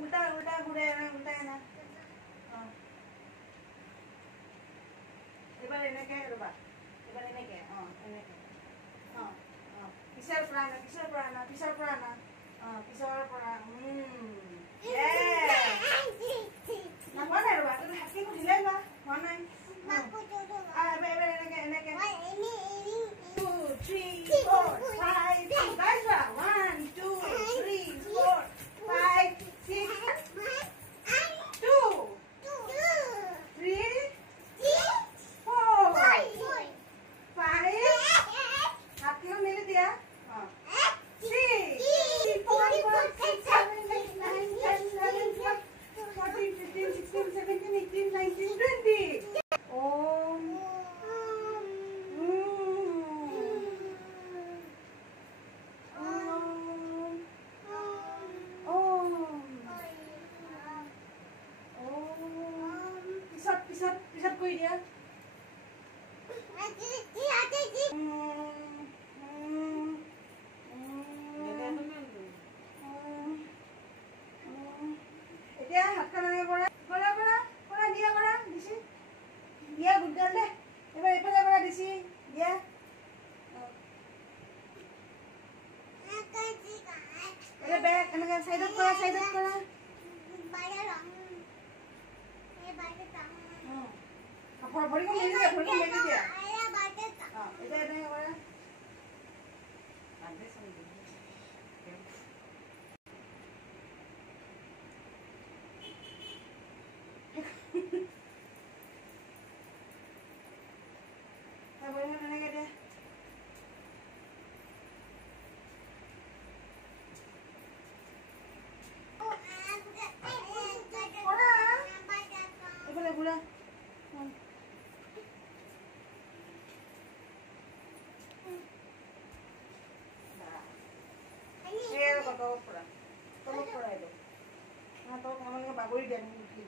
উল্টা উল্টা ঘুৰে উল্টা না এবাৰ এনেকে ৰবা এবাৰ এনেকে এনেকে পিছৰ পৰা না পিছৰ পৰা না পিছৰ পৰা না পিছৰ পৰা হোৱা নাই ৰবা তুমি হাতকে সুধিলে বা হোৱা নাই এবাৰ এনেকে এনেকে 2 3 4 5 guys 1 2 3 4 5 6 2 3 4 5 हाथ क्यों मेरे दिया 3 4 5 6 7 8 9 10 11 12 14 15 16 17 18 19 20 Om pisat koi dia এতিয়া হাত কানে কৰা কৰা কৰা কৰা দিয়া কৰা দিছি দিয়া গুডল দে এবাৰ এফালে কৰা দিছি দিয়া এ বেক এনেকে সাইডত কৰা বাইরে রং এ বাইরে রং কাপড় ভরি করে নিয়ে ভরি করে নিয়ে দিয়া আরে বাইরে এটা এটা করে আন্তে সব Bagus dan mungkin.